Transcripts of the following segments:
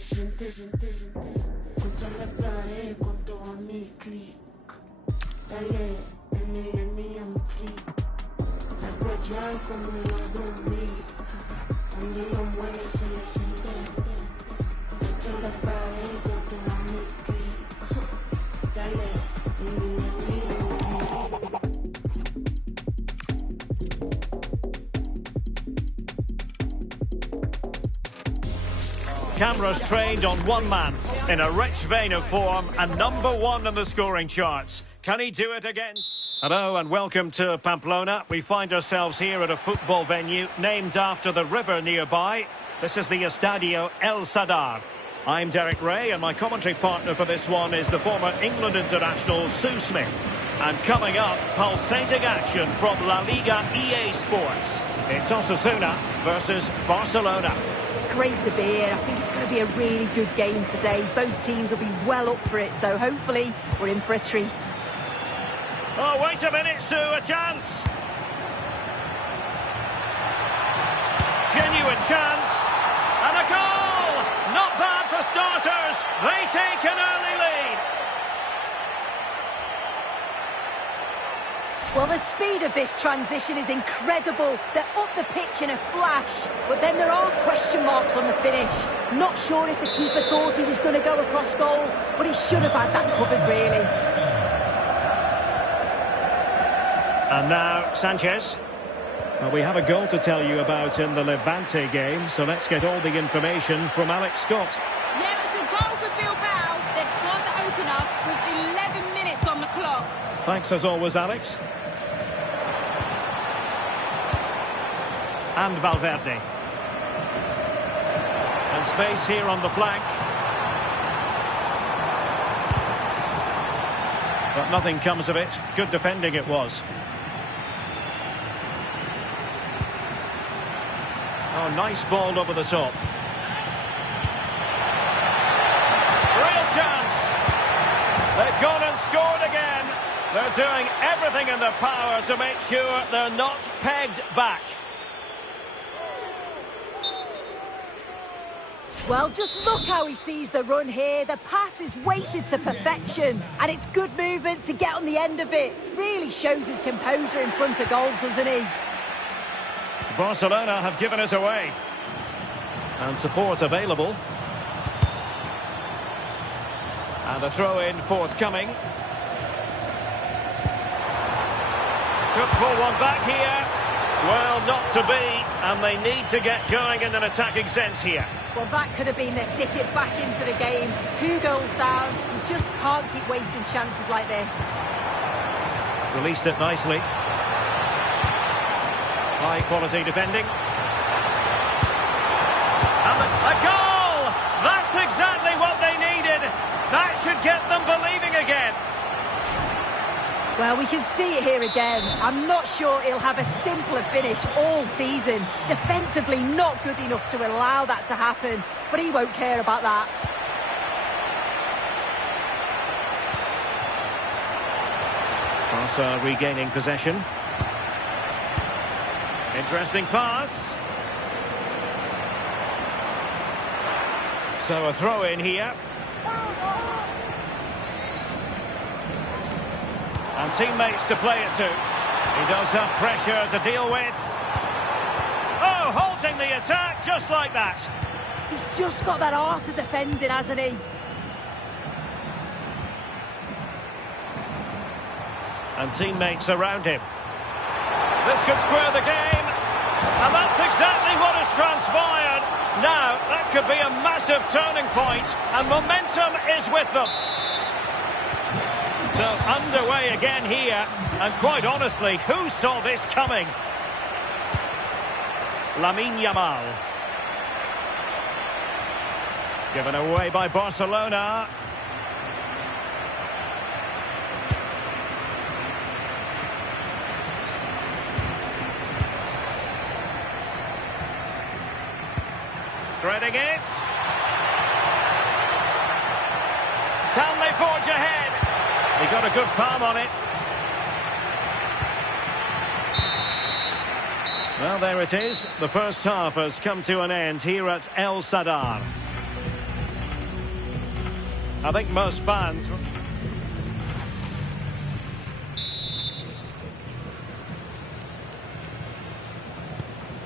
siente contra la pared con todo mi clic. Dale, el millennium flip. La guayar como en los 2000. Cuando lo mueve se le siente contra la pared con todo mi clic. Dale, el millennium flip. Cameras trained on one man in a rich vein of form and #1 in the scoring charts. Can he do it again? Hello and welcome to Pamplona. We find ourselves here at a football venue named after the river nearby. This is the Estadio El Sadar. I'm Derek Ray and my commentary partner for this one is the former England international Sue Smith. And coming up, pulsating action from La Liga EA Sports. It's Osasuna versus Barcelona. It's great to be here. I think it's going to be a really good game today. Both teams will be well up for it, so hopefully we're in for a treat. Oh, wait a minute, Sue, a chance. Genuine chance. And a goal! Not bad for starters. They take an early lead. Well, the speed of this transition is incredible. They're up the pitch in a flash, but then there are question marks on the finish. Not sure if the keeper thought he was going to go across goal, but he should have had that covered, really. And now, Sanchez. Well, we have a goal to tell you about in the Levante game, so let's get all the information from Alex Scott. Yeah, it's a goal for Bilbao. They've scored the opener with 11 minutes on the clock. Thanks as always, Alex. And Valverde. And space here on the flank. But nothing comes of it. Good defending it was. Oh, nice ball over the top. Real chance. They've gone and scored again. They're doing everything in their power to make sure they're not pegged back. Well, just look how he sees the run here. The pass is weighted to perfection, and it's good movement to get on the end of it. Really shows his composure in front of goal, doesn't he? Barcelona have given it away. And support available. And a throw-in forthcoming. Could pull one back here. Well, not to be, and they need to get going in an attacking sense here. Well, that could have been their ticket back into the game. 2 goals down. You just can't keep wasting chances like this. Released it nicely. High quality defending. And a goal! That's exactly what they needed. That should get them believing again. Well, we can see it here again. I'm not sure he'll have a simpler finish all season. Defensively, not good enough to allow that to happen, but he won't care about that. Barca regaining possession. Interesting pass. So a throw in here. And teammates to play it to. He does have pressure to deal with. Oh, halting the attack just like that. He's just got that art of defending, hasn't he? And teammates around him. This could square the game. And that's exactly what has transpired. Now, that could be a massive turning point, and momentum is with them. So, underway again here, and quite honestly, who saw this coming? Lamine Yamal. Given away by Barcelona. Threading it. Can they forge ahead? He got a good palm on it. Well, there it is. The first half has come to an end here at El Sadar. I think most fans...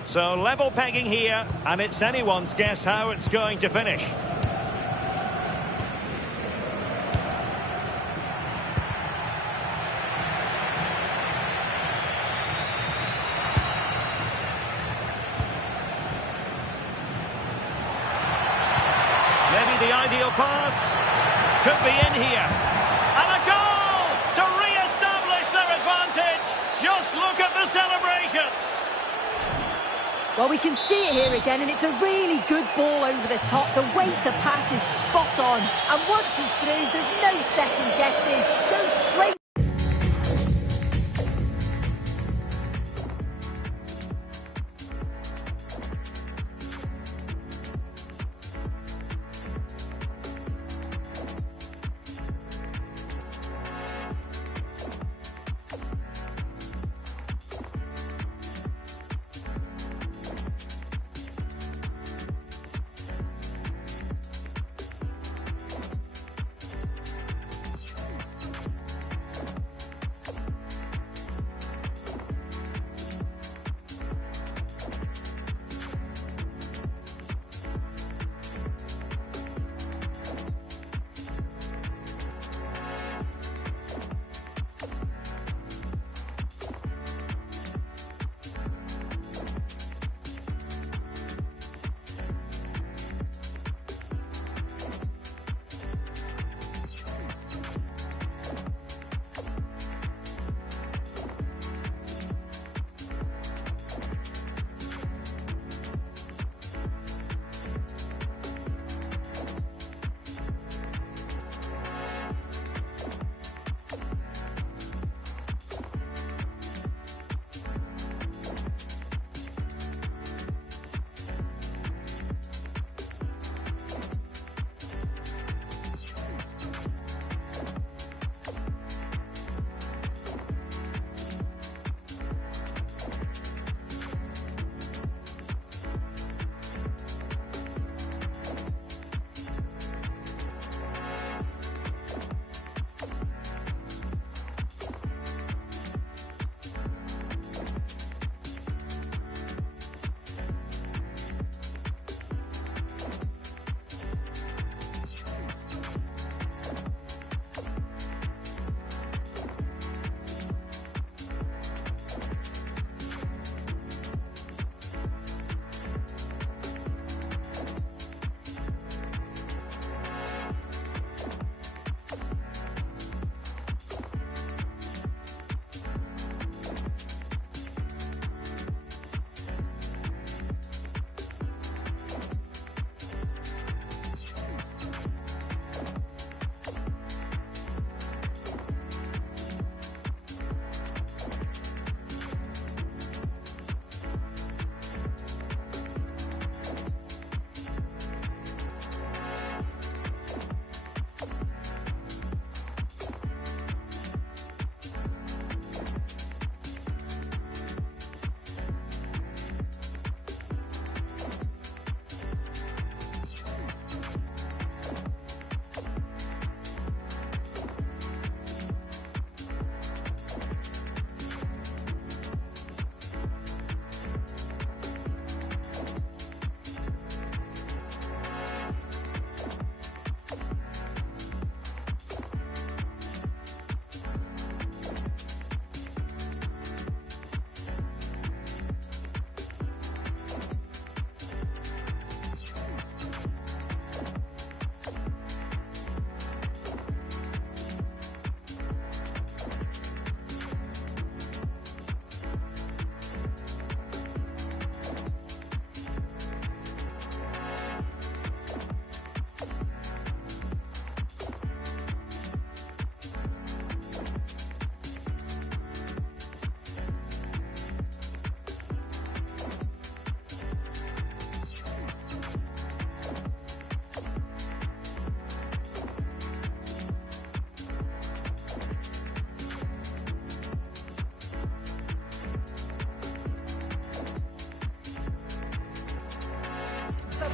So level pegging here, and it's anyone's guess how it's going to finish. Maybe the ideal pass. Could be in here. And a goal to re-establish their advantage. Just look at the celebrations. Well, we can see it here again, and it's a really good ball over the top. The way to pass is spot on. And once he's through, there's no second guessing. Goes straight.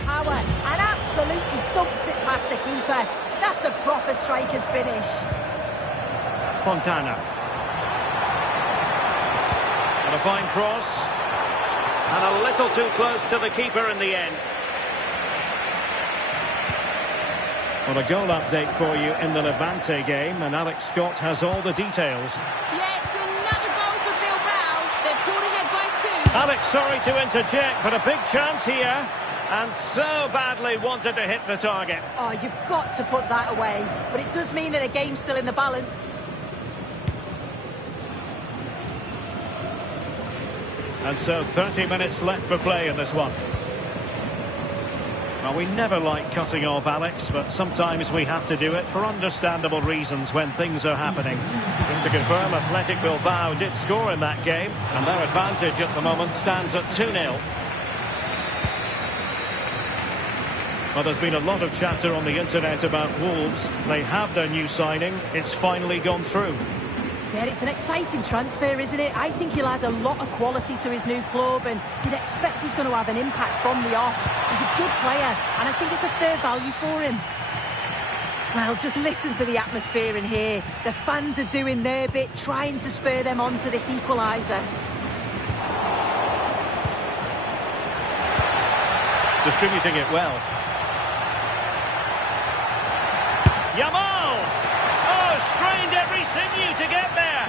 Power and absolutely thumps it past the keeper. That's a proper striker's finish. Fontana. And a fine cross. And a little too close to the keeper in the end. Well, a goal update for you in the Levante game, and Alex Scott has all the details. Yeah, it's another goal for Bilbao. They're pulled ahead by 2. Alex, sorry to interject, but a big chance here. And so badly wanted to hit the target. Oh, you've got to put that away. But it does mean that the game's still in the balance. And so 30 minutes left for play in this one. Well, we never like cutting off Alex, but sometimes we have to do it for understandable reasons when things are happening. Just to confirm, Athletic Bilbao did score in that game, and their advantage at the moment stands at 2-0. Well, there's been a lot of chatter on the internet about Wolves. They have their new signing. It's finally gone through. Yeah, it's an exciting transfer, isn't it? I think he'll add a lot of quality to his new club, and you'd expect he's going to have an impact from the off. He's a good player, and I think it's a fair value for him. Well, just listen to the atmosphere in here. The fans are doing their bit, trying to spur them on to this equaliser. Distributing it well. Yamal! Oh, strained every sinew to get there.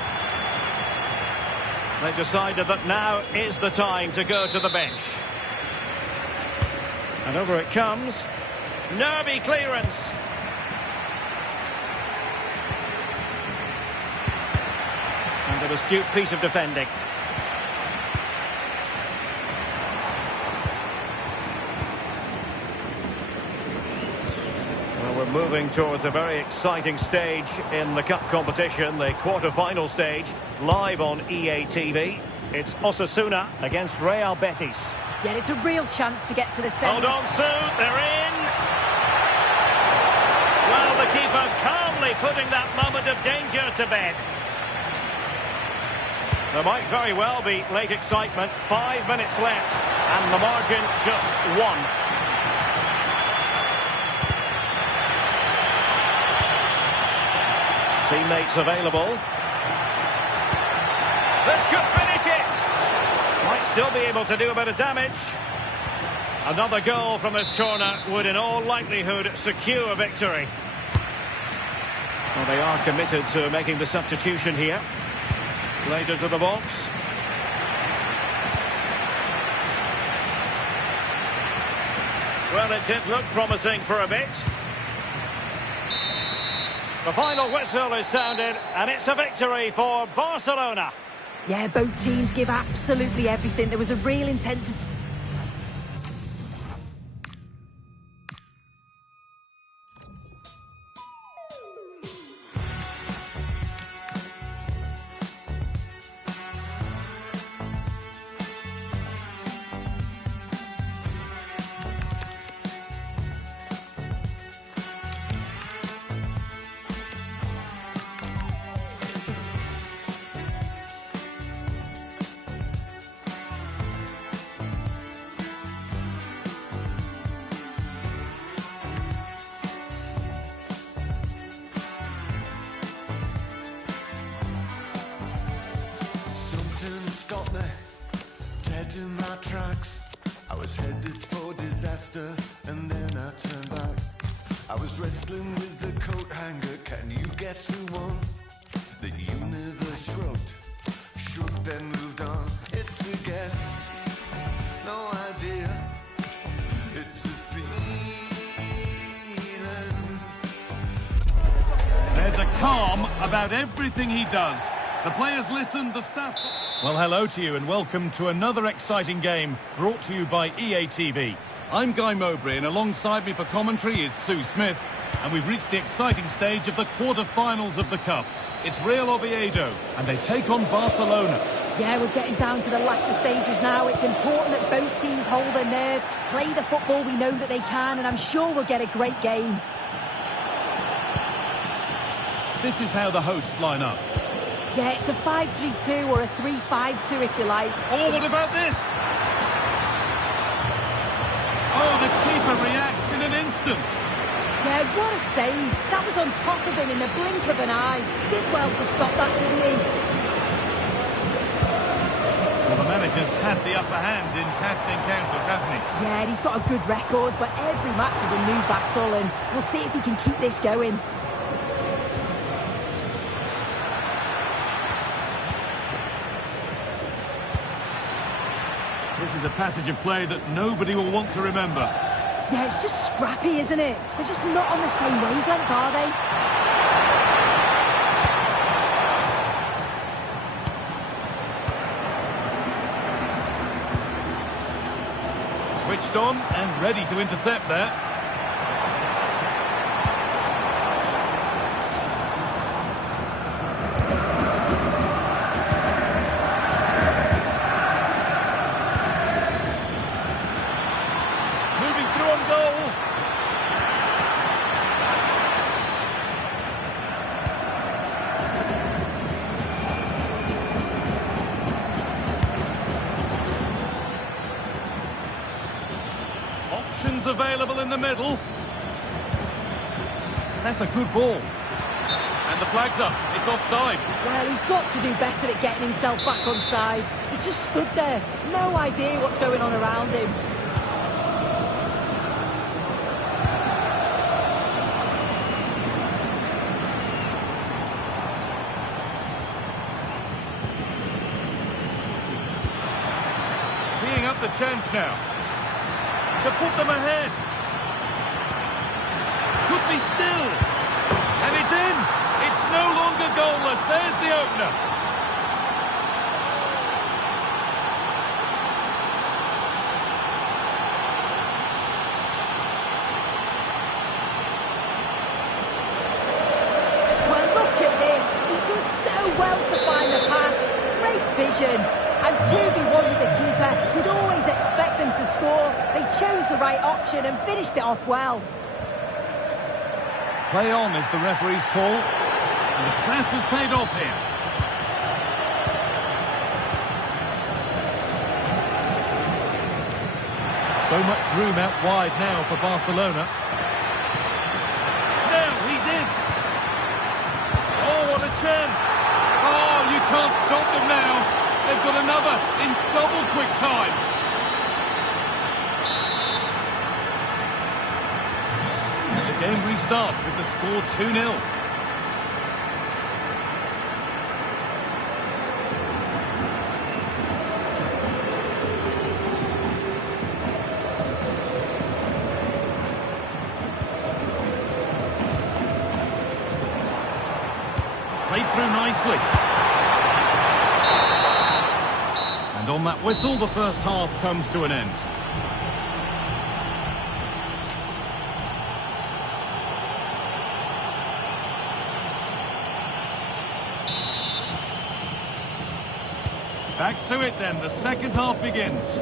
They've decided that now is the time to go to the bench. And over it comes. Nervy clearance. And an astute piece of defending. We're moving towards a very exciting stage in the cup competition, the quarter-final stage, live on EA TV. It's Osasuna against Real Betis. Yeah, it's a real chance to get to the semi. Hold on, Sue, they're in. Well, the keeper calmly putting that moment of danger to bed. There might very well be late excitement. 5 minutes left, and the margin just 1. Teammates available. This could finish it. Might still be able to do a bit of damage. Another goal from this corner would in all likelihood secure victory. Well, they are committed to making the substitution here. Played into the box. Well, it did look promising for a bit. The final whistle is sounded, and it's a victory for Barcelona. Yeah, both teams give absolutely everything. There was a real intensity. In my tracks, I was headed for disaster, and then I turned back. I was wrestling with the coat hanger. Can you guess who won? The universe shrugged, shook, then moved on. It's a guess, no idea. It's a feeling. There's a calm about everything he does. The players listen, the staff... Well, hello to you and welcome to another exciting game brought to you by EA TV. I'm Guy Mowbray, and alongside me for commentary is Sue Smith, and we've reached the exciting stage of the quarter-finals of the Cup. It's Real Oviedo, and they take on Barcelona. Yeah, we're getting down to the latter stages now. It's important that both teams hold their nerve, play the football we know that they can, and I'm sure we'll get a great game. This is how the hosts line up. Yeah, it's a 5-3-2 or a 3-5-2 if you like. Oh, what about this? Oh, the keeper reacts in an instant. Yeah, what a save. That was on top of him in the blink of an eye. Did well to stop that, didn't he? Well, the manager's had the upper hand in past encounters, hasn't he? Yeah, he's got a good record, but every match is a new battle, and we'll see if he can keep this going. This is a passage of play that nobody will want to remember. Yeah, it's just scrappy, isn't it? They're just not on the same wavelength, are they? Switched on and ready to intercept there. Moving through on goal. Options available in the middle. That's a good ball. And the flag's up. It's offside. Well, he's got to do better at getting himself back on side. He's just stood there. No idea what's going on around him. Teeing up the chance now. To put them ahead. Could be still. And it's in. It's no longer goalless. There's the opener. Well, look at this. He does so well to find the pass. Great vision. And 2v1 with the keeper, you'd always expect them to score. They chose the right option and finished it off well. Play on is the referee's call. And the pass has paid off here. So much room out wide now for Barcelona. Now he's in. Oh, what a chance. Oh, you can't stop them now. They've got another in double quick time. And the game restarts with the score 2-0. Played through nicely. And on that whistle, the first half comes to an end. Back to it then, the second half begins.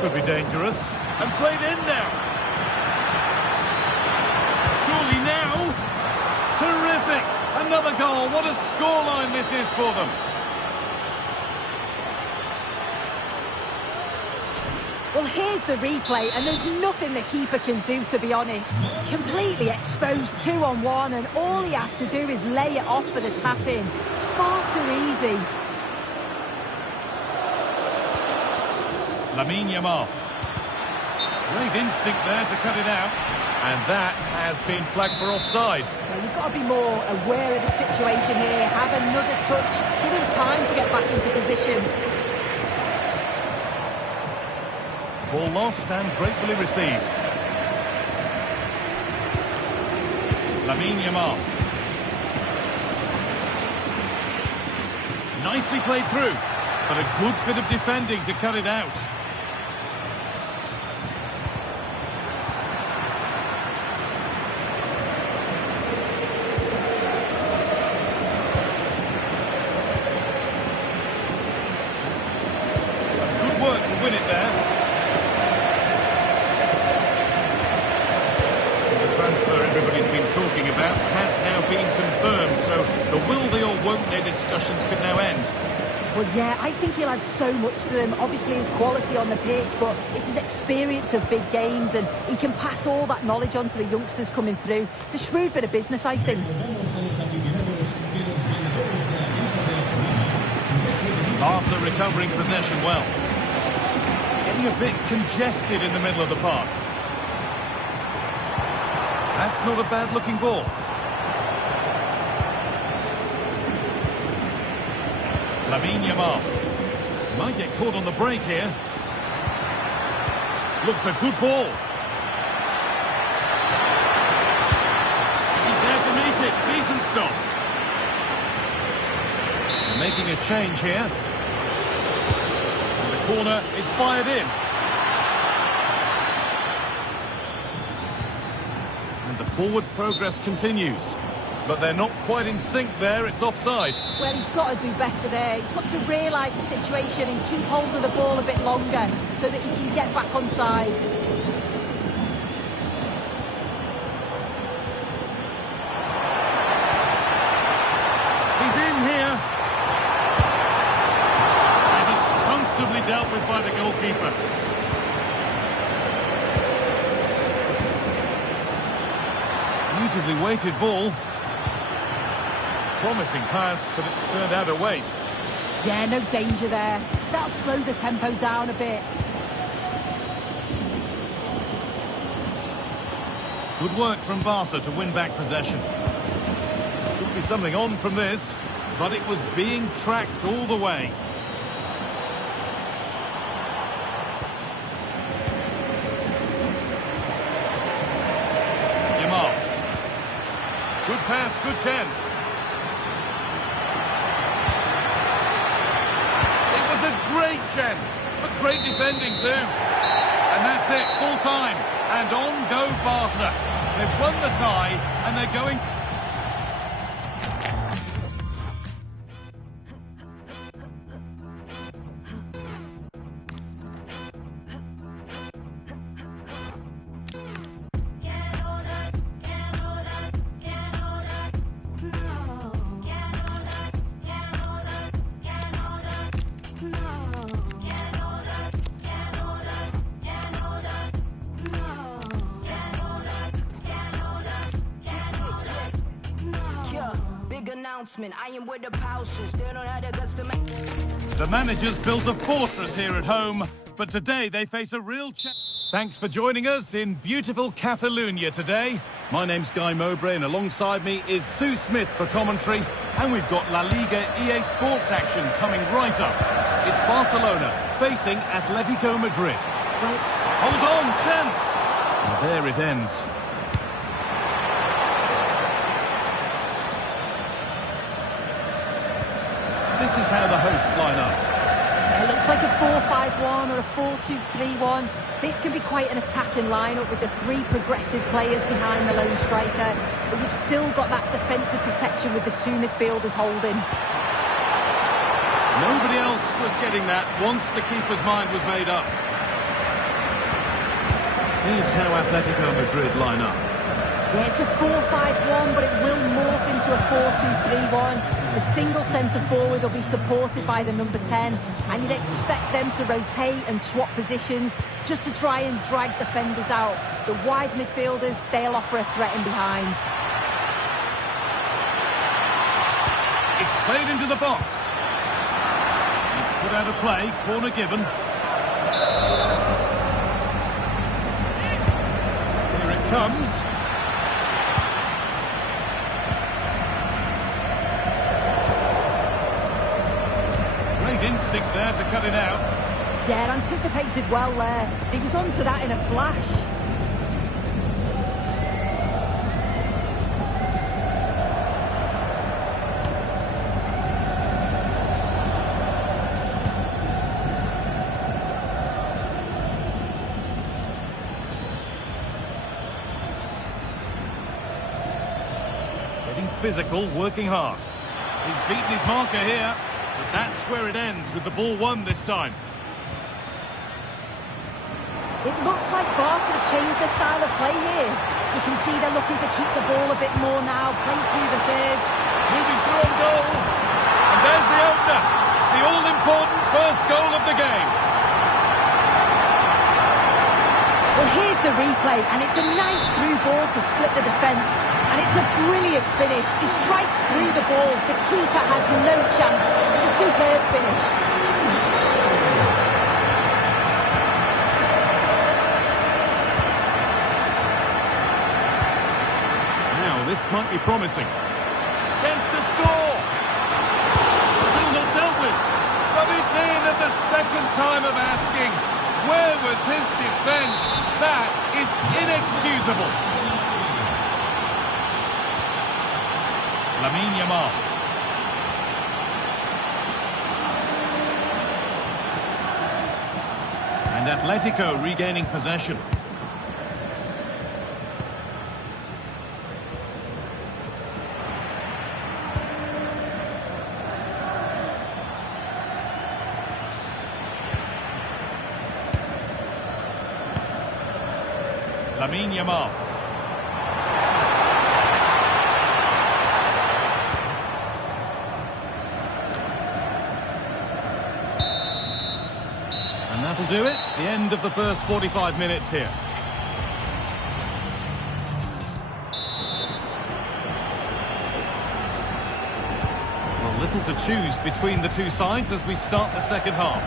Could be dangerous. And played in now. Surely now. Terrific. Another goal. What a scoreline this is for them. Well, here's the replay, and there's nothing the keeper can do, to be honest. Completely exposed 2-on-1, and all he has to do is lay it off for the tap-in. It's far too easy. Lamine Yamal. Great instinct there to cut it out. And that has been flagged for offside. Well, you've got to be more aware of the situation here. Have another touch. Give him time to get back into position. Ball lost and gratefully received. Lamine Yamal. Nicely played through, but a good bit of defending to cut it out. Good work to win it there. everybody's been talking about has now been confirmed, so the will they or won't they discussions could now end. Well, yeah, I think he'll add so much to them. Obviously, his quality on the pitch, but it's his experience of big games, and he can pass all that knowledge on to the youngsters coming through. It's a shrewd bit of business, I think. Barca recovering possession well. Getting a bit congested in the middle of the park. That's not a bad-looking ball. Lamine Yamal. Might get caught on the break here. Looks a good ball. He's there to meet it. Decent stop. Making a change here. And the corner is fired in. And the forward progress continues. But they're not quite in sync there. It's offside. Well, he's got to do better there. He's got to realise the situation and keep hold of the ball a bit longer so that he can get back on side. He's in here. And it's comfortably dealt with by the goalkeeper. Beautifully weighted ball. Promising pass, but it's turned out a waste. Yeah, no danger there. That'll slow the tempo down a bit. Good work from Barca to win back possession. Could be something on from this, but it was being tracked all the way. Yamal. Good pass, good chance. Great chance, but great defending too. And that's it, full time. And on go Barca. They've won the tie, and they're going... I am with the Pousers. They don't have the guts to make... The managers built a fortress here at home, but today they face a real challenge. Thanks for joining us in beautiful Catalonia today. My name's Guy Mowbray, and alongside me is Sue Smith for commentary, and we've got La Liga EA Sports action coming right up. It's Barcelona facing Atletico Madrid. Hold on, chance! And there it ends. This is how the hosts line up. It looks like a 4-5-1 or a 4-2-3-1. This can be quite an attacking lineup with the three progressive players behind the lone striker. But you've still got that defensive protection with the two midfielders holding. Nobody else was getting that once the keeper's mind was made up. Here's how Atletico Madrid line up. Yeah, it's a 4-5-1, but it will morph into a 4-2-3-1. The single centre-forward will be supported by the number 10, and you'd expect them to rotate and swap positions just to try and drag defenders out. The wide midfielders, they'll offer a threat in behind. It's played into the box. It's put out of play, corner given. Here it comes. Instinct there to cut it out. Yeah, anticipated well there. He was onto that in a flash. Getting physical, working hard. He's beaten his marker here. But that's where it ends, with the ball won this time. It looks like Barca have changed their style of play here. You can see see they're looking to keep the ball a bit more now, play through the third. Moving through on goal. And there's the opener. The all-important first goal of the game. Well, here's the replay, and it's a nice through ball to split the defence. And it's a brilliant finish. He strikes through the ball. The keeper has no chance. It's a superb finish. Now, this might be promising. Chance to score. Still not dealt with. But it's in at the second time of asking. Where was his defence? That is inexcusable. Lamine Yamal. And Atletico regaining possession. Lamine Yamal. And that'll do it. The end of the first 45 minutes here. Well, little to choose between the two sides as we start the second half.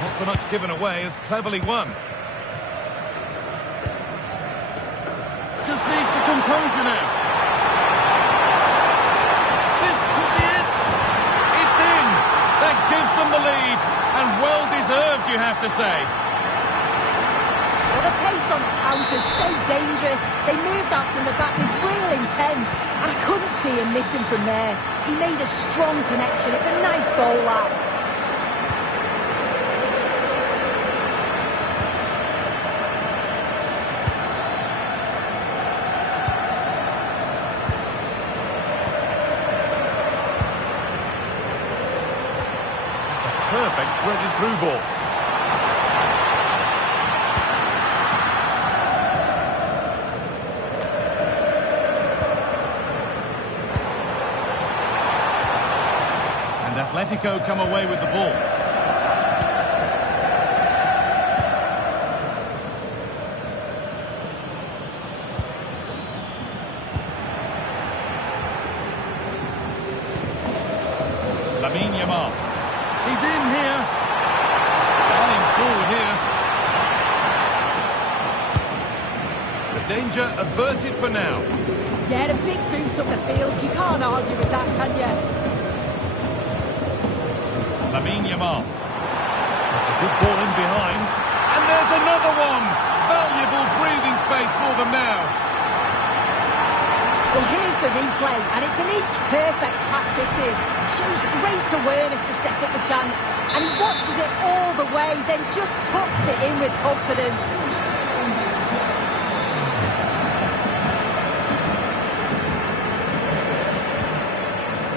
Not so much given away as cleverly won. Just needs the composure now. This could be it. It's in. That gives them the lead. And well deserved, you have to say. Well, the pace on the counter's so dangerous. They moved out from the back with real intent. And I couldn't see him missing from there. He made a strong connection. It's a nice goal, that. Perfect threaded through ball. And Atletico come away with the ball. Lamine Yamal. He's in here. Running forward here. The danger averted for now. Yeah, the big boots up the field. You can't argue with that, can you? Lamine Yamal. That's a good ball in behind. And there's another one. Valuable breathing space for them now. Well, here's the replay, and it's an inch-perfect pass this is. Shows great awareness to set up the chance. And he watches it all the way, then just tucks it in with confidence.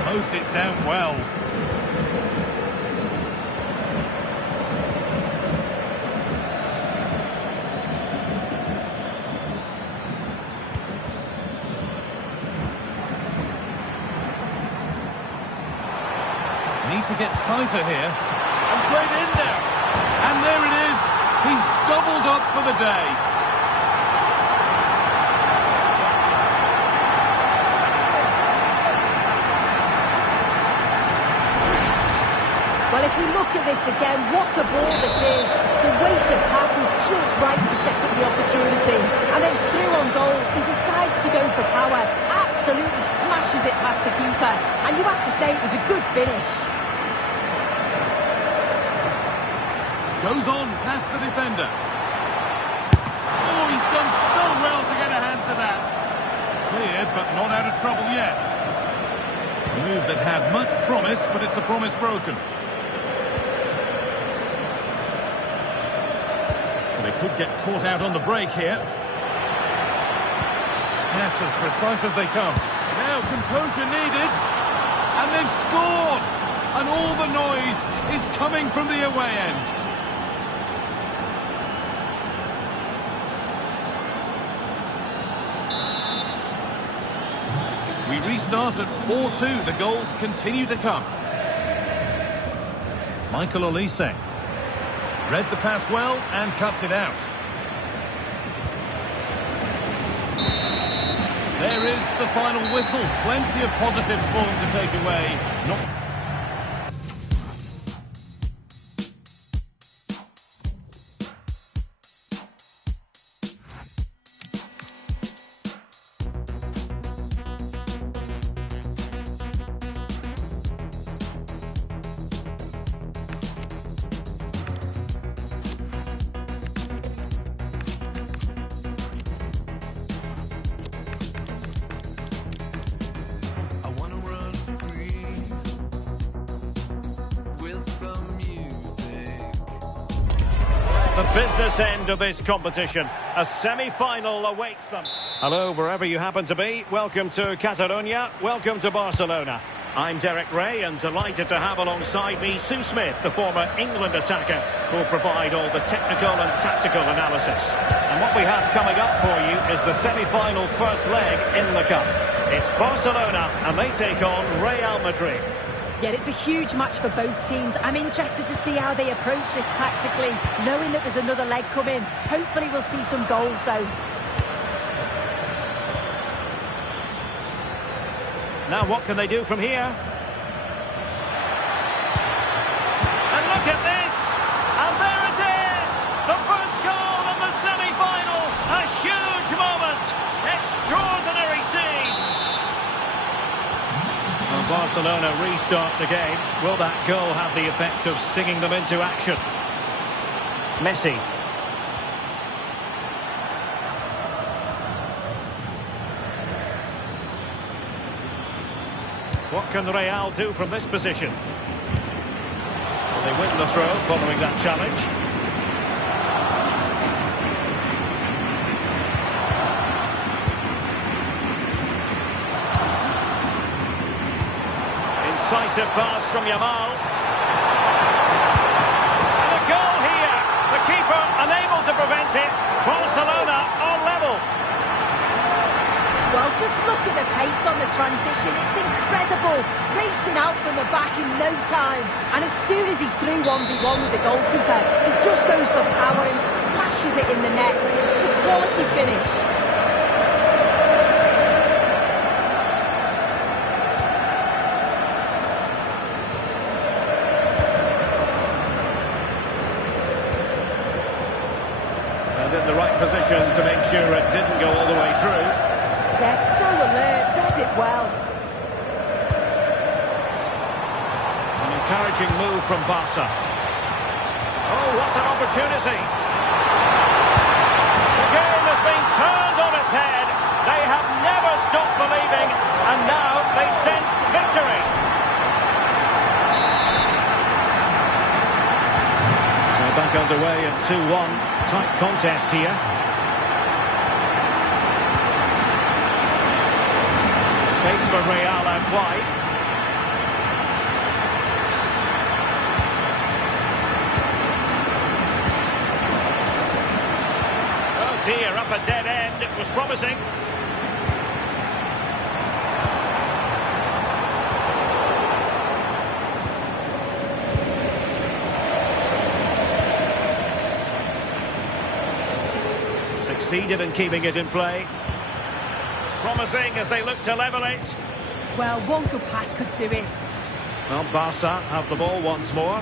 Closed it down well. Need to get tighter here. And played in there. And there it is. He's doubled up for the day. Well, if we look at this again, what a ball this is. The weighted pass is just right to set up the opportunity. And then through on goal, he decides to go for power. Absolutely smashes it past the keeper. And you have to say it was a good finish. Goes on past the defender. Oh, he's done so well to get a hand to that. Cleared, but not out of trouble yet. A move that had much promise, but it's a promise broken. could get caught out on the break here. Yes, as precise as they come. Now composure needed. And they've scored! And all the noise is coming from the away end. We restart at 4-2. The goals continue to come. Michael Olise. Read the pass well and cuts it out. There is the final whistle. Plenty of positives for him to take away. The business end of this competition. A semi-final awaits them. Hello, wherever you happen to be. Welcome to Catalonia. Welcome to Barcelona. I'm Derek Ray and delighted to have alongside me Sue Smith, the former England attacker, who will provide all the technical and tactical analysis. And what we have coming up for you is the semi-final first leg in the Cup. It's Barcelona and they take on Real Madrid. Yeah, it's a huge match for both teams. I'm interested to see how they approach this tactically, knowing that there's another leg coming. Hopefully we'll see some goals, though. Now what can they do from here? And look at this! And there it is! The first goal in the semi-final! A huge moment! Extraordinary scenes! Well, Barcelona restart the game. Will that goal have the effect of stinging them into action? Messi. What can Real do from this position? Well, they win the throw following that challenge. Incisive pass from Yamal. And a goal here. The keeper unable to prevent it. Barcelona are level. Well, just look at the pace on the transition. It's incredible. Racing out from the back in no time. And as soon as he's through 1v1 with the goalkeeper, he just goes for power and smashes it in the net. It's a quality finish. And in the right position to make sure it didn't go all the way through. They're so alert, read it well. An encouraging move from Barca. Oh, what an opportunity! The game has been turned on its head. They have never stopped believing, and now they sense victory. So back underway at 2-1. Tight contest here. Space for Real out wide. Oh dear, up a dead end. It was promising. Succeeded in keeping it in play. Promising as they look to level it. Well, one good pass could do it. Well, Barca have the ball once more.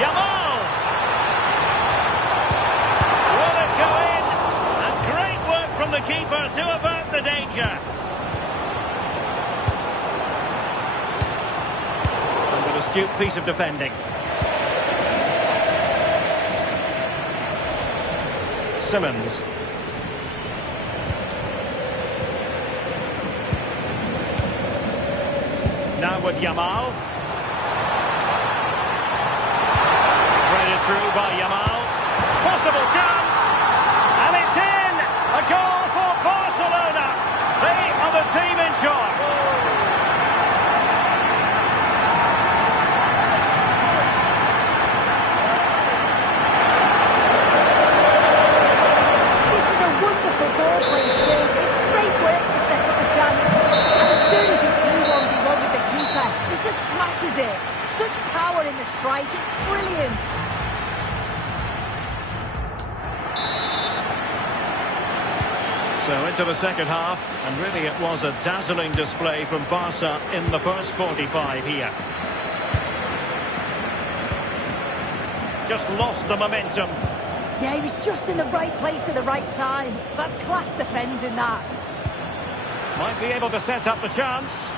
Yamal! Will it go in? And great work from the keeper to avert the danger. And an astute piece of defending. Simmons. Now with Yamal. Threaded through by Yamal. Possible chance. And it's in. A goal for Barcelona. They are the team in charge. This is a wonderful ball play through. It's great work to set up the chance. And as soon as he's through 1v1 with the keeper, he just smashes it. Such power in the strike. It's brilliant. So into the second half, and really it was a dazzling display from Barca in the first 45 here. Just lost the momentum. Yeah, he was just in the right place at the right time. That's class defending, that. Might be able to set up the chance.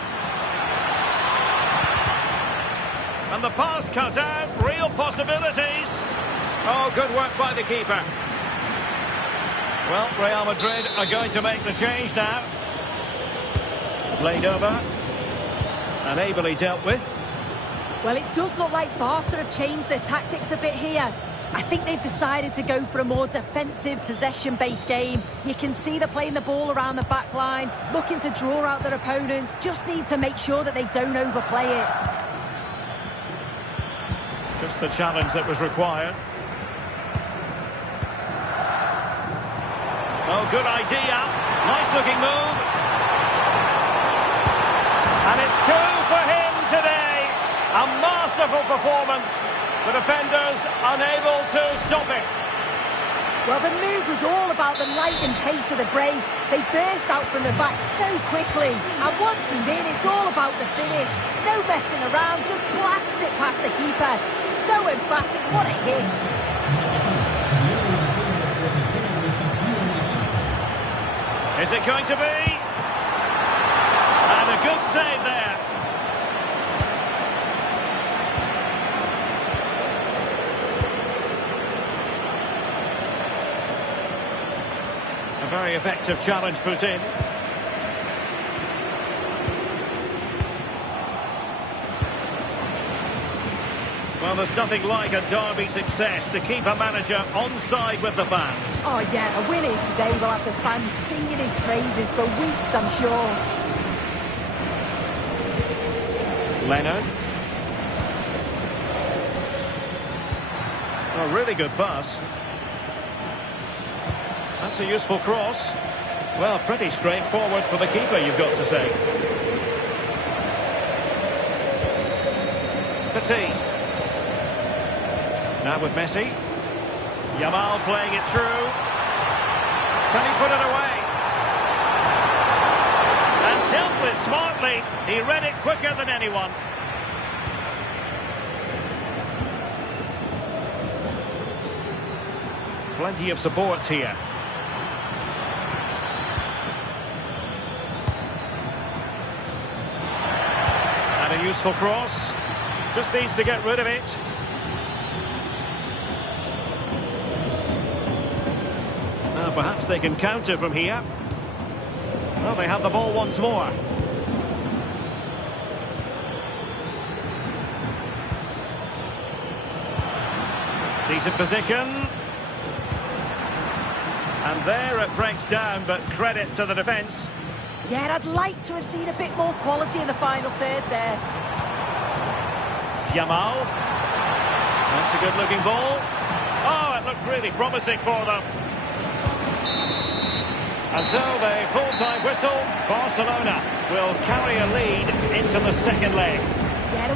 And the pass cut out. Real possibilities. Oh, good work by the keeper. Well, Real Madrid are going to make the change now. Played over. And ably dealt with. Well, it does look like Barca have changed their tactics a bit here. I think they've decided to go for a more defensive, possession-based game. You can see they're playing the ball around the back line, looking to draw out their opponents. Just need to make sure that they don't overplay it. Just the challenge that was required. Oh, good idea. Nice looking move. And it's two for him today. A masterful performance. The defenders unable to stop it. Well, the move was all about the lightning pace of the break. They burst out from the back so quickly. And once he's in, it's all about the finish. No messing around, just blasts it past the keeper. So emphatic, what a hit. Is it going to be? And a good save there. A very effective challenge put in. Well, there's nothing like a derby success to keep a manager on side with the fans. Oh, yeah, a win here today will have the fans singing his praises for weeks, I'm sure. Leonard. A really good pass. That's a useful cross. Well, pretty straightforward for the keeper, you've got to say. Petit. Now with Messi. Yamal playing it through. Can he put it away? And dealt with smartly. He read it quicker than anyone. Plenty of support here. And a useful cross. Just needs to get rid of it. Now perhaps they can counter from here. Well, they have the ball once more. Decent position. And there it breaks down, but credit to the defence. Yeah, I'd like to have seen a bit more quality in the final third there. Yamal. That's a good-looking ball. Oh, it looked really promising for them. And so the full-time whistle. Barcelona will carry a lead into the second leg. Yeah,